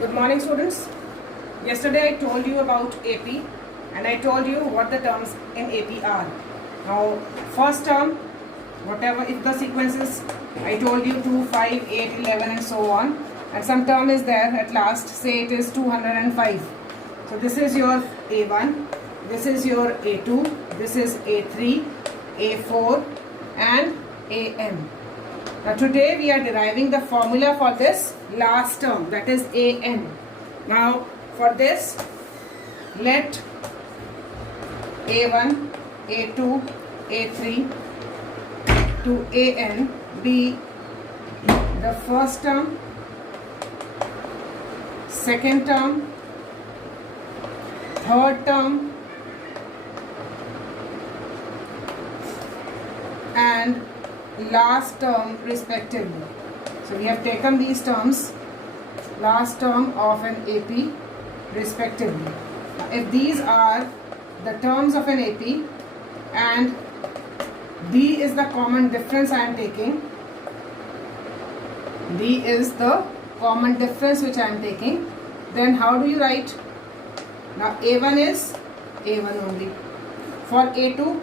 Good morning, students. Yesterday I told you about AP and I told you what the terms in AP are. Now, first term, whatever, if the sequence is, I told you 2, 5, 8, 11 and so on, and some term is there at last, say it is 205. So this is your A1, this is your A2, this is A3, A4 and AN. Now today we are deriving the formula for this last term, that is AN. Now for this, let A1, A2, A3 to AN be the first term, second term, third term and last term respectively. So we have taken these terms, last term of an AP respectively. Now, if these are the terms of an AP and D is the common difference I am taking, D is the common difference which I am taking, then how do you write? Now A1 is A1 only. For A2,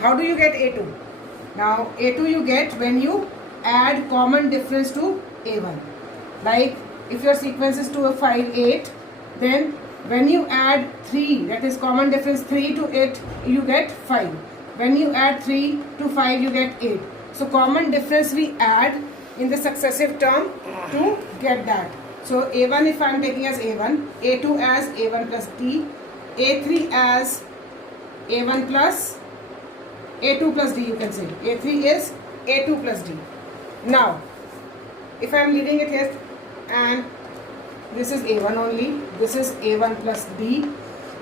how do you get A2? Now A2 you get when you add common difference to A1. Like if your sequence is 2, 5, 8, then when you add 3, that is common difference 3 to 8, you get 5. When you add 3 to 5, you get 8. So common difference we add in the successive term to get that. So A1 if I am taking as A1, A2 as A1 plus D, A3 as A1 plus A2 plus D, you can say. A3 is A2 plus D. Now, if I am leaving it here and this is A1 only, this is A1 plus D.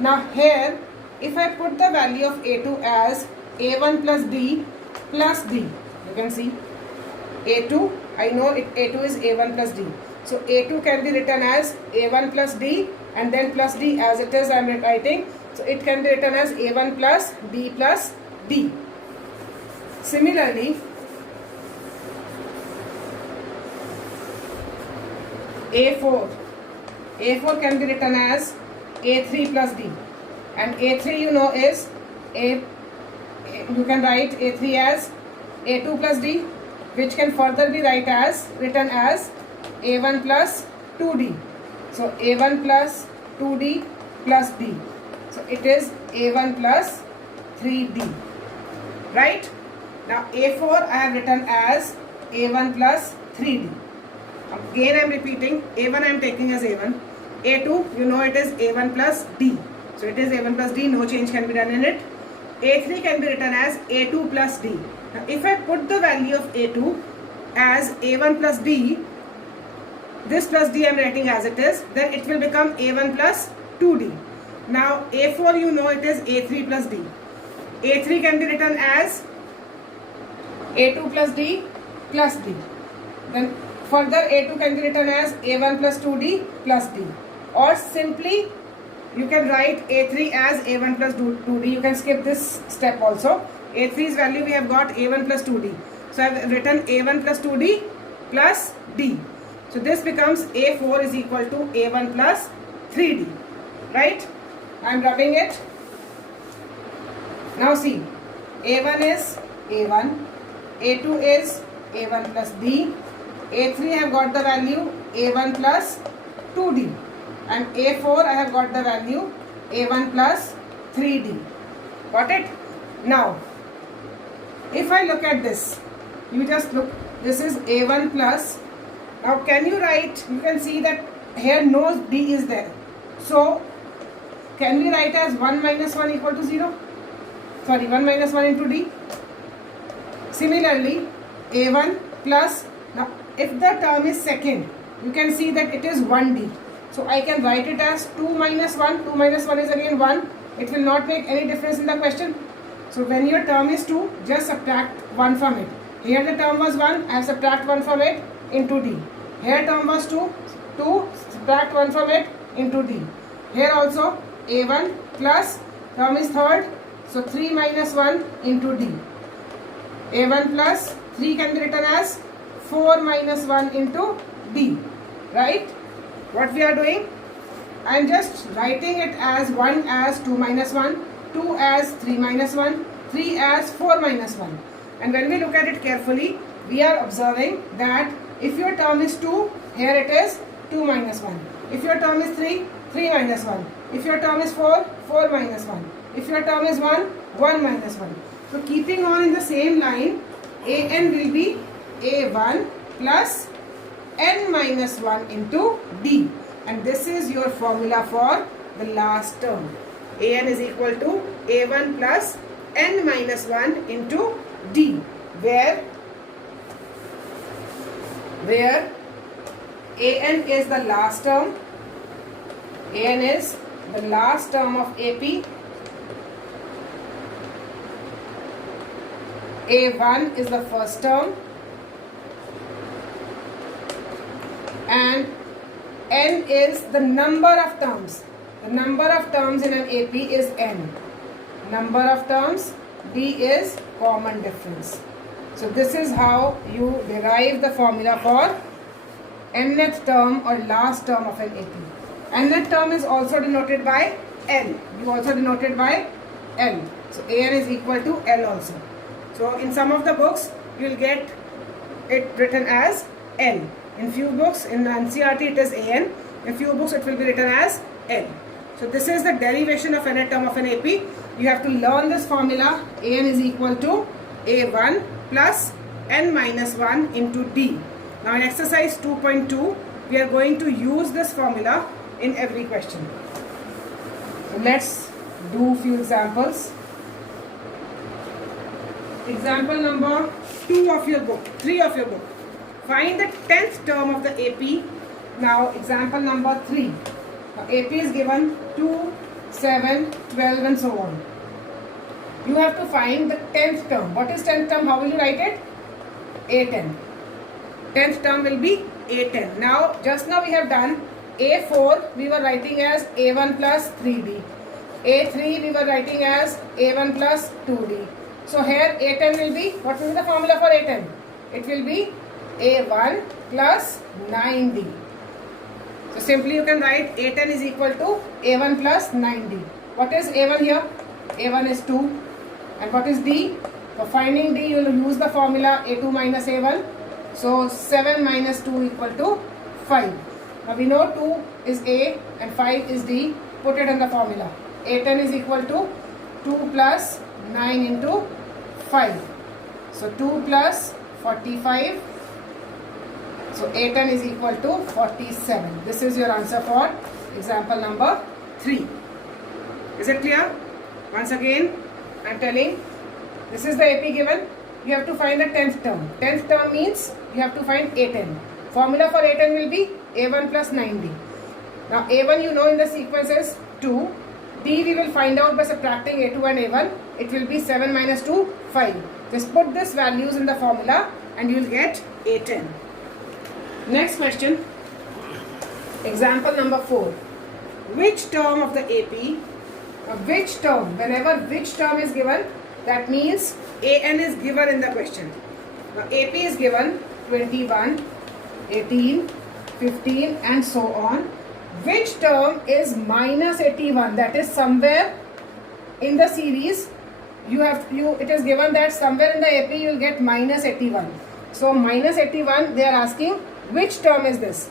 Now here, if I put the value of A2 as A1 plus D plus D, you can see A2, I know A2 is A1 plus D. So A2 can be written as A1 plus D and then plus D as it is I am writing. So it can be written as A1 plus D plus D. Similarly, A4 can be written as A3 plus D, and A3 you know is you can write A3 as A2 plus D, which can further be written as A1 plus 2D. So A1 plus 2D plus D. So it is A1 plus 3D, right? Now A4 I have written as A1 plus 3D. Again I am repeating, A1 I am taking as A1. A2 you know it is A1 plus D. So it is A1 plus D, no change can be done in it. A3 can be written as A2 plus D. Now if I put the value of A2 as A1 plus D, this plus D I am writing as it is, then it will become A1 plus 2D. Now A4 you know it is A3 plus D. A3 can be written as A2 plus D plus D. Then further A2 can be written as A1 plus 2D plus D. Or simply you can write A3 as A1 plus 2D. You can skip this step also. A3's value we have got A1 plus 2D. So I have written A1 plus 2D plus D. So this becomes A4 is equal to A1 plus 3D. Right? I am rubbing it. Now see, A1 is A1, A2 is A1 plus D, A3 I have got the value A1 plus 2D, and A4 I have got the value A1 plus 3D. Got it? Now, if I look at this, you just look, this is A1 plus, now can you write, you can see that here no D is there. So, can we write as 1 minus 1 equal to 0? Sorry, 1 minus 1 into D. Similarly, A1 plus, now if the term is second, you can see that it is 1D. So I can write it as 2 minus 1. 2 minus 1 is again 1. It will not make any difference in the question. So when your term is 2, just subtract 1 from it. Here the term was 1, I have subtract 1 from it into D. Here term was 2, subtract 1 from it into D. Here also A1 plus term is third, so 3 minus 1 into D. A1 plus 3 can be written as 4 minus 1 into D, right? what we are doing? I am just writing it as 1 as 2 minus 1, 2 as 3 minus 1, 3 as 4 minus 1. And when we look at it carefully, we are observing that if your term is 2, here it is 2 minus 1. If your term is 3, 3 minus 1. If your term is 4, 4 minus 1. If your term is 1, 1 minus 1. So keeping on in the same line, an will be a1 plus n minus 1 into d. And this is your formula for the last term. An is equal to a1 plus n minus 1 into d, where an is the last term, an is the last term of AP, a1 is the first term, and n is the number of terms. The number of terms in an AP is n. Number of terms, d is common difference. So this is how you derive the formula for nth term or last term of an AP. Nth term is also denoted by L. You also denoted by L. So an is equal to L also. So in some of the books you will get it written as L. In few books, in NCERT it is an. In few books it will be written as L. So this is the derivation of nth term of an AP. You have to learn this formula. An is equal to a1 plus n minus 1 into d. Now in exercise 2.2, we are going to use this formula in every question. So let's do few examples. Example number 2 of your book, 3 of your book. Find the 10th term of the AP. Now example number 3. Now, AP is given 2, 7, 12 and so on. You have to find the 10th term. What is 10th term? How will you write it? A10. 10th term will be A10. Now, just now we have done A4, we were writing as A1 plus 3D. A3, we were writing as A1 plus 2D. So here A10 will be, what will be the formula for A10? It will be A1 plus 9D. So simply you can write A10 is equal to A1 plus 9D. What is A1 here? A1 is 2. And what is D? For finding D, you will use the formula A2 minus A1. So 7 minus 2 equal to 5. Now we know 2 is A and 5 is D. Put it in the formula. A10 is equal to 2 plus 9 into 5. So 2 plus 45. So A10 is equal to 47. This is your answer for example number 3. Is it clear? Once again, I am telling, this is the AP given. You have to find the 10th term. 10th term means you have to find A10. Formula for A10 will be A1 plus 9D. Now A1 you know in the sequence is 2. D we will find out by subtracting A2 and A1. It will be 7 minus 2, 5. Just put these values in the formula and you will get A10. Next question. Example number 4. Which term of the AP, which term, whenever which term is given, that means AN is given in the question. Now AP is given 21, 18, 15 and so on. Which term is minus 81? That is somewhere in the series it is given that somewhere in the AP you will get minus 81. So minus 81 they are asking which term is this?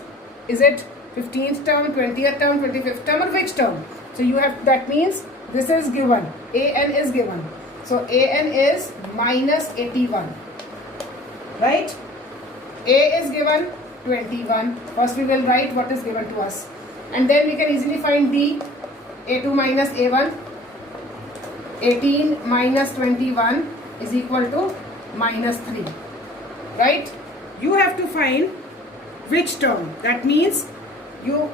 Is it 15th term, 20th term, 25th term or which term? So you have, that means this is given, AN is given. So AN is minus 81, right? A is given 21. First we will write what is given to us. And then we can easily find D, A2 minus A1. 18 minus 21 is equal to minus 3, right? You have to find which term. That means you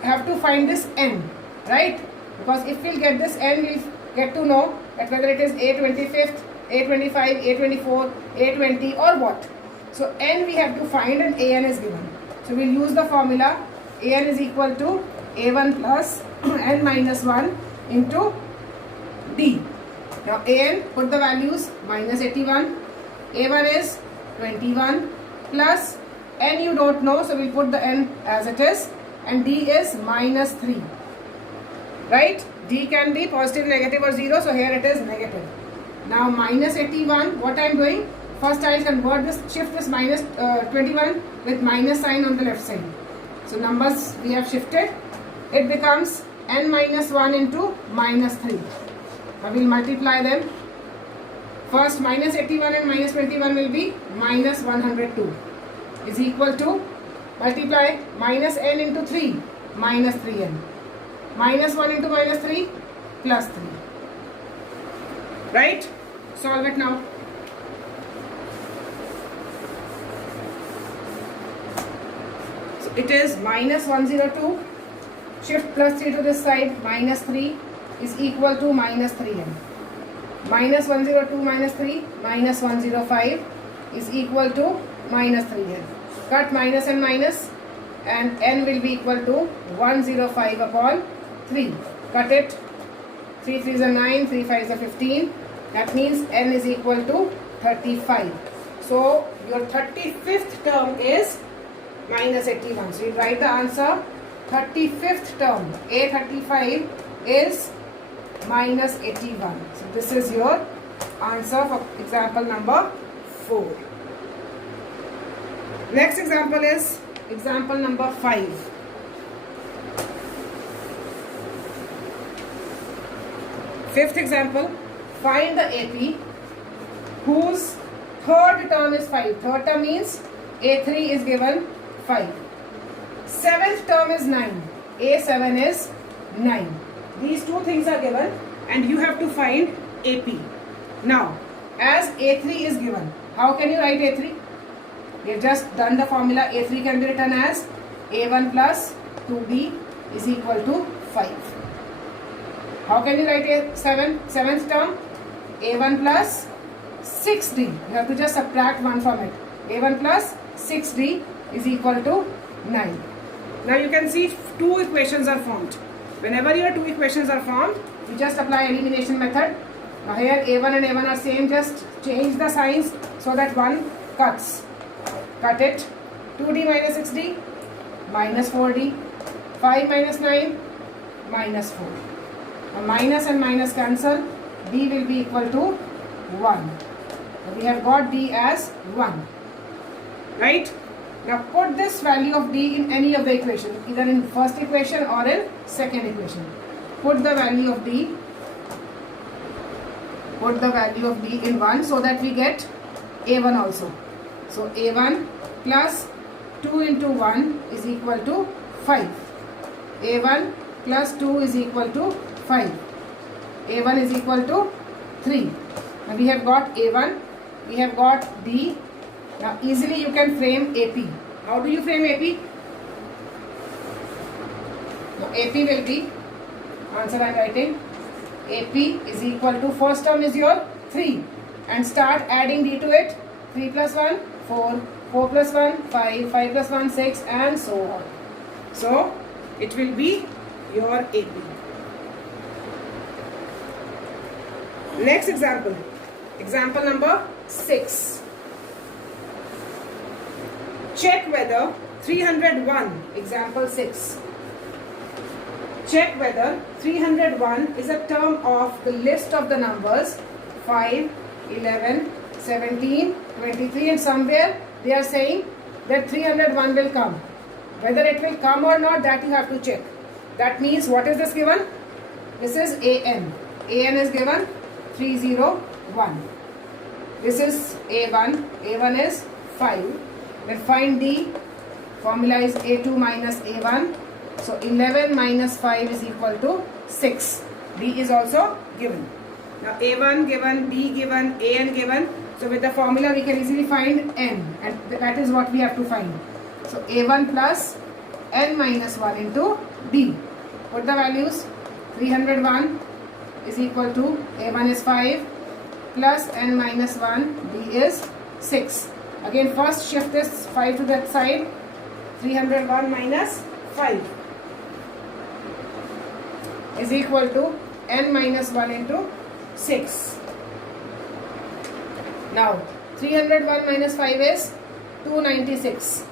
have to find this N, right? Because if we'll get this N, we'll get to know that whether it is A25th, A25, A24, A20 or what. So N we have to find and AN is given. So we'll use the formula AN is equal to A1 plus N minus 1 into D. Now AN, put the values, minus 81. A1 is 21 plus N you don't know, so we'll put the N as it is. and D is minus 3. Right? D can be positive, negative or 0. So here it is negative. Now minus 81, what I am doing? First I will convert this, shift this minus 21 with minus sign on the left side. So numbers we have shifted. It becomes n minus 1 into minus 3. I will multiply them. First minus 81 and minus 21 will be minus 102 is equal to, multiply minus n into 3, minus 3n. Minus 1 into minus 3, plus 3. Right? Solve it now. So it is minus 102. Shift plus 3 to this side, minus 3 is equal to minus 3n. Minus 102 minus 3, minus 105 is equal to minus 3n. Cut minus and minus, and n will be equal to 105 upon 3. Cut it. 3 3s are 9, 3 5s are 15. That means n is equal to 35. So your 35th term is minus 81. So you write the answer. 35th term, A35 is minus 81. So this is your answer for example number 4. Next example is example number 5. Fifth example, find the AP whose third term is 5. Third term means A3 is given 5. Seventh term is 9. A7 is 9. These two things are given and you have to find AP. Now, as A3 is given, how can you write A3? We have just done the formula. A3 can be written as A1 plus 2B is equal to 5. How can you write A7? Seventh term, A1 plus 6D. You have to just subtract 1 from it. A1 plus 6D is equal to 9. Now you can see two equations are formed. Whenever your two equations are formed, you just apply elimination method. Now here A1 and A1 are same, just change the signs so that one cuts. Cut it. 2D minus 6D, minus 4D. 5 minus 9, minus 4. Now minus and minus cancel. D will be equal to 1. So we have got D as 1. Right? Now put this value of D in any of the equation, either in first equation or in second equation. Put the value of D. Put the value of D in 1 so that we get A1 also. So A1 plus 2 into 1 is equal to 5. A1 plus 2 is equal to 5. A1 is equal to 3. Now we have got A1. We have got D. Now easily you can frame AP. How do you frame AP? Now AP will be, answer I am writing, AP is equal to, first term is your 3 and start adding D to it. 3 plus 1, 4, 4 plus 1, 5, 5 plus 1, 6 and so on. So it will be your AP. Next example, example number 6. Check whether 301, example 6. Check whether 301 is a term of the list of the numbers 5, 11, 17, 23 and somewhere they are saying that 301 will come. Whether it will come or not, that you have to check. That means what is this given? This is AN. AN is given 301. This is A1. A1 is 5. Then find D. Formula is A2 minus A1. So 11 minus 5 is equal to 6. D is also given. Now A1 given, D given, AN given. So with the formula we can easily find N, and that is what we have to find. So A1 plus N minus 1 into D. Put the values. 301 is equal to A1 is 5 plus N minus 1, D is 6. Again first shift this 5 to that side. 301 minus 5 is equal to N minus 1 into 6. Now 301 minus 5 is 296.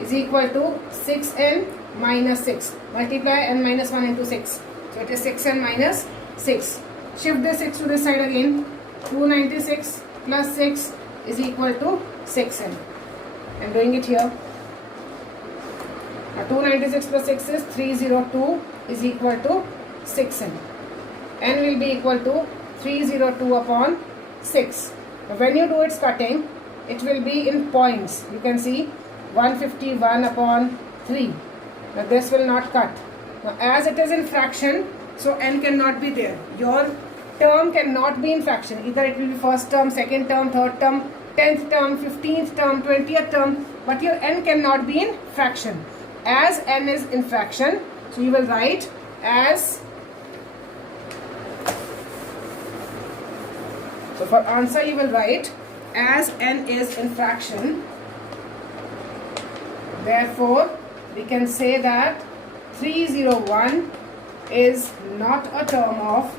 is equal to 6n minus 6. Multiply n minus 1 into 6. So it is 6n minus 6. Shift this 6 to this side again. 296 plus 6 is equal to 6n. I am doing it here. Now 296 plus 6 is 302 is equal to 6n. N will be equal to 302 upon 6. Now when you do its cutting, it will be in points. You can see 151 upon 3. Now this will not cut. Now as it is in fraction, so n cannot be there. Your term cannot be in fraction. Either it will be first term, second term, third term, 10th term, 15th term, 20th term, but your n cannot be in fraction. As n is in fraction, so you will write as, so for answer you will write as n is in fraction. Therefore, we can say that 301 is not a term of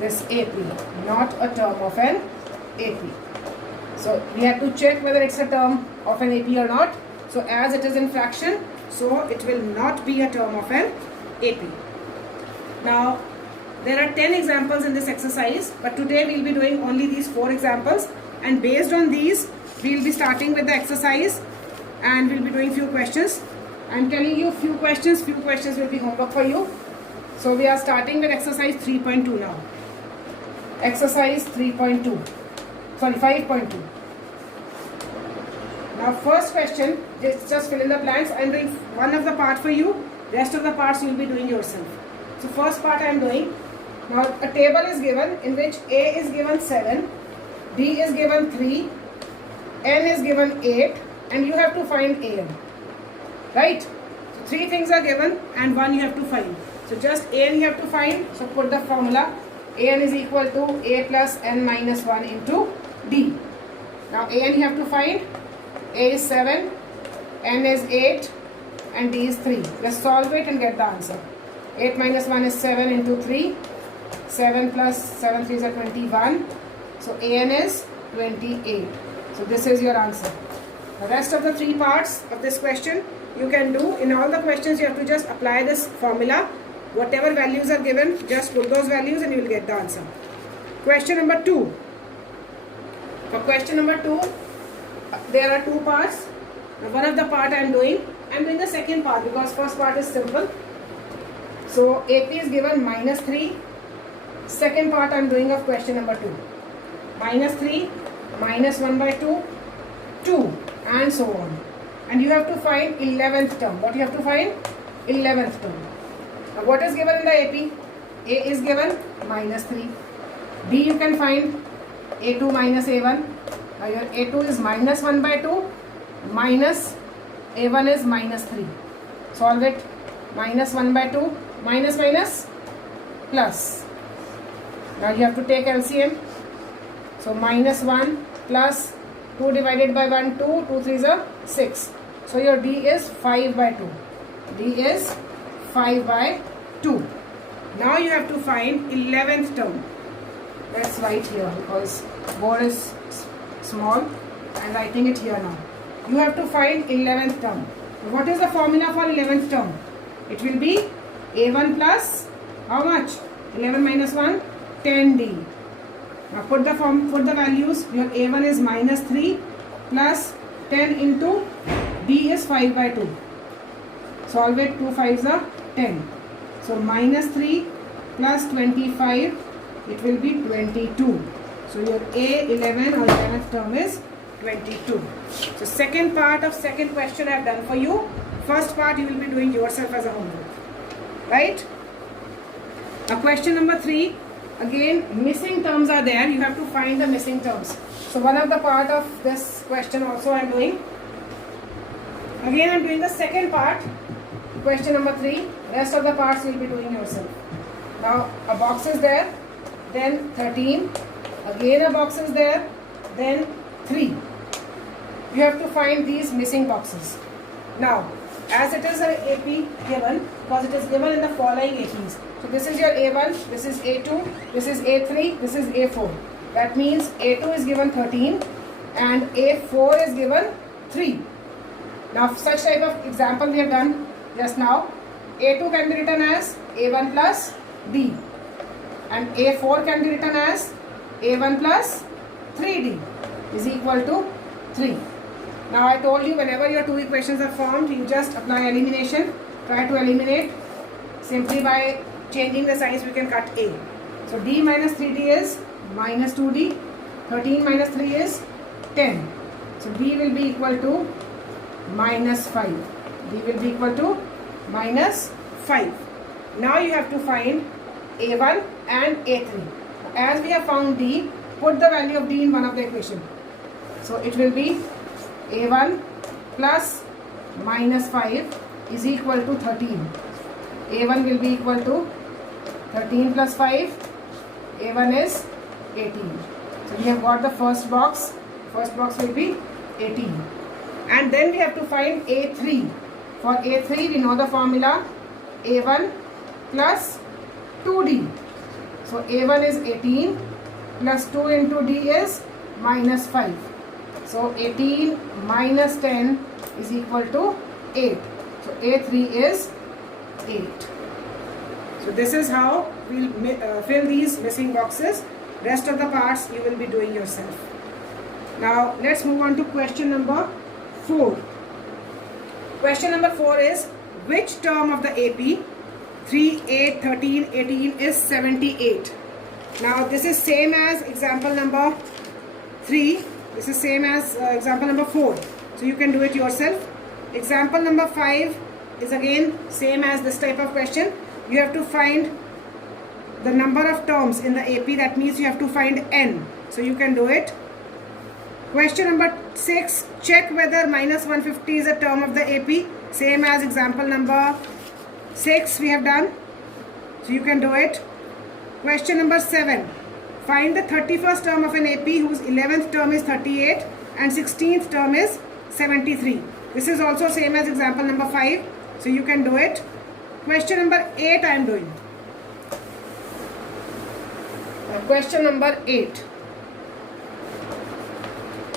this AP, not a term of an AP. So we have to check whether it's a term of an AP or not. So as it is in fraction, so it will not be a term of an AP. Now there are 10 examples in this exercise, but today we will be doing only these 4 examples, and based on these we will be starting with the exercise and we will be doing few questions. I am telling you few questions will be homework for you. So we are starting with exercise 3.2 now. Exercise 3.2, sorry 5.2. Now first question, just fill in the blanks. I am doing one of the part for you, rest of the parts you will be doing yourself. So first part I am doing. Now a table is given in which A is given 7, D is given 3, N is given 8, and you have to find AN. Right? So 3 things are given and 1 you have to find. So just AN you have to find. So put the formula. AN is equal to A plus N minus 1 into D. Now AN you have to find. A is 7, N is 8, and D is 3. Let's solve it and get the answer. 8 minus 1 is 7 into 3. 7 plus 7 3s are 21. So AN is 28. So this is your answer. The rest of the 3 parts of this question you can do. In all the questions you have to just apply this formula. Whatever values are given, just put those values and you will get the answer. Question number 2. For question number 2, there are 2 parts. Now one of the part I am doing the second part because first part is simple. So AP is given minus 3. Second part I am doing of question number 2. Minus 3, minus 1 by 2, 2, and so on. And you have to find 11th term. What you have to find? 11th term. Now what is given in the AP? A is given minus 3. B you can find A2 minus A1. Now your A2 is minus 1 by 2 minus A1 is minus 3. Solve it. Minus 1 by 2 minus minus plus. Now you have to take LCM. So minus 1 plus 2 divided by 1, 2, 2 3s are 6. So your D is 5 by 2. D is 5 by 2. Now you have to find 11th term. Let's write here because board is small. I am writing it here now. You have to find 11th term. What is the formula for 11th term? It will be A1 plus how much? 11 minus 1, 10D. Now put the values. Your A1 is minus 3 plus 10 into D is 5 by 2. Solve it. 2 5s are 10. So minus 3 plus 25, it will be 22. So your A11 or 11th term is 22. So second part of second question I have done for you. First part you will be doing yourself as a homework. Right? Now question number 3. Again missing terms are there. You have to find the missing terms. So one of the part of this question also I am doing. Again I am doing the second part. Question number 3. Rest of the parts you will be doing yourself. Now a box is there. Then 13. Again a box is there. Then 3. You have to find these missing boxes. Now as it is an AP given, because it is given in the following APs. So this is your A1, this is A2, this is A3, this is A4. That means A2 is given 13 and A4 is given 3. Now such type of example we have done just now. A2 can be written as A1 plus D, and A4 can be written as A1 plus 3D is equal to 3. Now I told you, whenever your two equations are formed, you just apply elimination. Try to eliminate. Simply by changing the signs we can cut A. So D minus 3D is minus 2D. 13 minus 3 is 10. So D will be equal to minus 5. D will be equal to minus 5. Now you have to find A1 and A3. As we have found D, put the value of D in one of the equation. So it will be A1 plus minus 5 is equal to 13. A1 will be equal to 13 plus 5. A1 is 18. So we have got the first box. First box will be 18. And then we have to find A3. For A3 we know the formula A1 plus 2D. So A1 is 18 plus 2 into D is minus 5. So 18 minus 10 is equal to 8. So A3 is 8. So this is how we'll fill these missing boxes. Rest of the parts you will be doing yourself. Now let's move on to question number 4. Question number 4 is, which term of the AP 3, 8, 13, 18 is 78? Now this is same as example number 3. This is same as example number 4. So you can do it yourself. Example number 5 is again same as this type of question. You have to find the number of terms in the AP. That means you have to find n. So you can do it. Question number 6. Check whether minus 150 is a term of the AP. Same as example number 6 we have done. So you can do it. Question number 7. Find the 31st term of an AP whose 11th term is 38 and 16th term is 73. This is also same as example number 5. So you can do it. Question number 8 I am doing. Question number 8.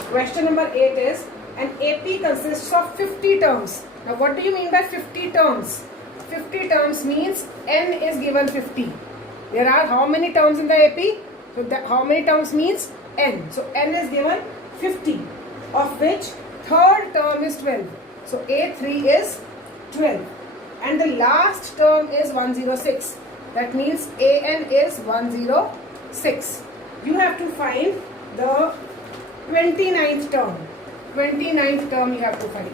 Question number 8 is, an AP consists of 50 terms. Now what do you mean by 50 terms? 50 terms means n is given 50. There are how many terms in the AP? So how many terms means n. So n is given 50, of which third term is 12. So A3 is 12. And the last term is 106. That means AN is 106. You have to find the 29th term. 29th term you have to find.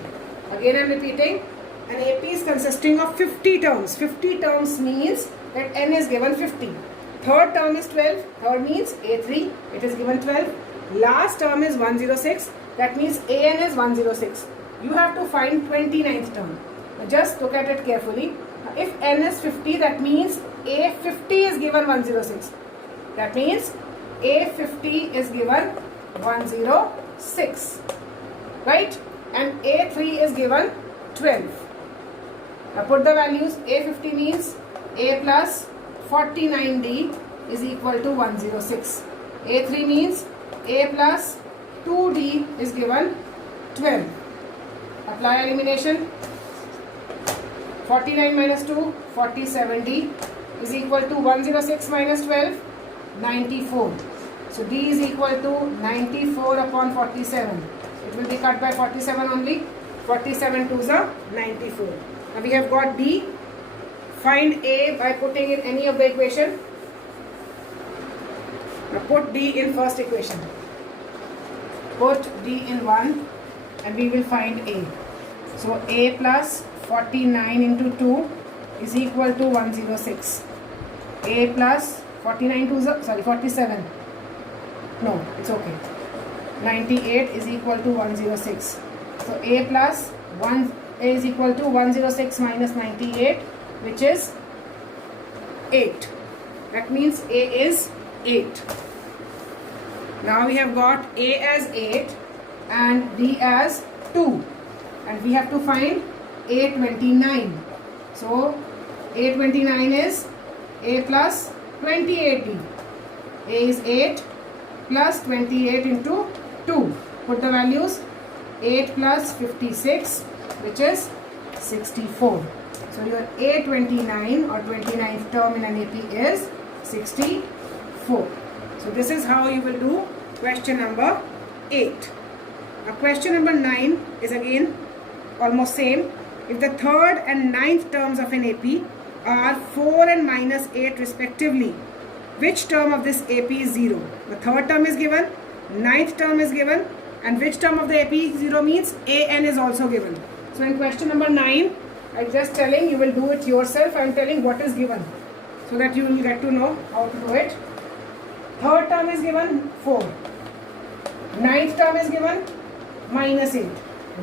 Again I am repeating. An AP is consisting of 50 terms. 50 terms means that n is given 50. Third term is 12. Third means A3. It is given 12. Last term is 106. That means AN is 106. You have to find 29th term. Now just look at it carefully. Now if n is 50, that means A50 is given 106. That means A50 is given 106. Right? And A3 is given 12. Now put the values. A50 means A plus 49D is equal to 106. A3 means A plus 2D is given 12. Apply elimination. 49 minus 2, 47D is equal to 106 minus 12, 94. So D is equal to 94 upon 47. It will be cut by 47 only. 47 to the 94. Now we have got D. Find A by putting in any of the equation. Now put D in first equation. Put D in 1 and we will find A. So A plus 49 into 2 is equal to 106. A plus 49 to the, sorry, 47. No, it's okay. 98 is equal to 106. So A plus 1 is equal to 106 minus 98, which is 8. That means A is 8. Now we have got A as 8 and D as 2. And we have to find A29. So A29 is A plus 28D. A is 8 plus 28 into 2. Put the values. 8 plus 56 which is 64. So your A29 or 29th term in an AP is 64. So this is how you will do question number 8. Now question number 9 is again almost same. If the third and ninth terms of an AP are 4 and minus 8 respectively, which term of this AP is 0? The third term is given, ninth term is given, and which term of the AP 0 means AN is also given. So in question number 9, I'm just telling you will do it yourself. I'm telling what is given so that you will get to know how to do it. Third term is given 4. Ninth term is given minus 8.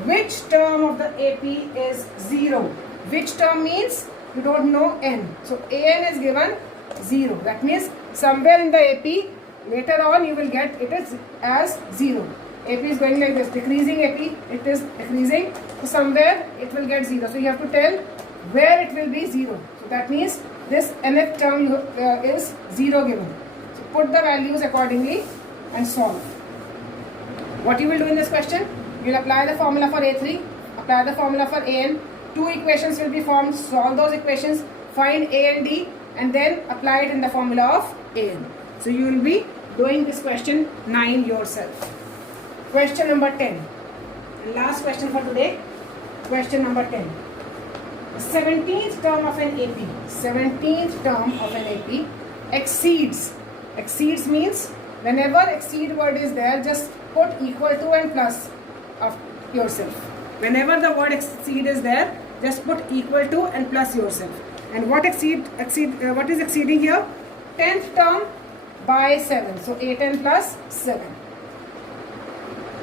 Which term of the AP is 0? Which term means you don't know N. So AN is given 0. That means somewhere in the AP later on you will get it is as 0. AP is going like this, decreasing AP, it is decreasing. So somewhere it will get 0. So you have to tell where it will be 0. So that means this nth term is 0 given. So put the values accordingly and solve. What you will do in this question? You will apply the formula for A3, apply the formula for AN. Two equations will be formed. Solve those equations, find A and D, and then apply it in the formula of AN. So you will be doing this question 9 yourself. Question number 10. Last question for today. Question number 10. 17th term of an AP. 17th term of an AP exceeds. Exceeds means whenever exceed word is there, just put equal to and plus of yourself. Whenever the word exceed is there, just put equal to and plus yourself. And what what is exceeding here? 10th term by 7. So A10 plus 7.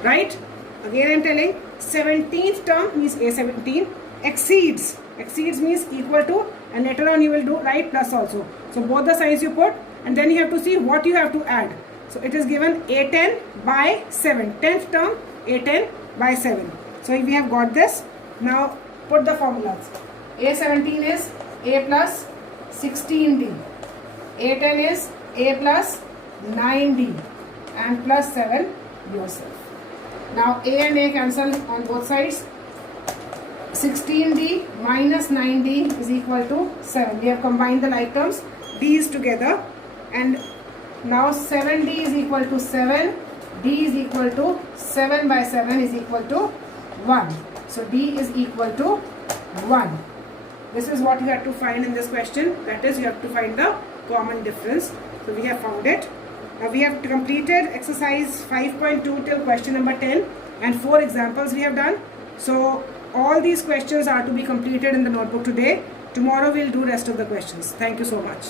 Right? Again I am telling 17th term means A17 exceeds. Exceeds means equal to, and later on you will do write plus also. So both the signs you put, and then you have to see what you have to add. So it is given A10 by 7. 10th term A10 by 7. So we have got this. Now put the formulas. A17 is A plus 16D. A10 is A plus 9D and plus 7 yourself. Now A and A cancel on both sides. 16D minus 9D is equal to 7. We have combined the like terms. These together, and now 7D is equal to 7. D is equal to 7 by 7 is equal to 1. So D is equal to 1. This is what you have to find in this question. That is, you have to find the common difference. So we have found it. Now we have completed exercise 5.2 till question number 10, and 4 examples we have done. So all these questions are to be completed in the notebook today. Tomorrow we'll do rest of the questions. Thank you so much.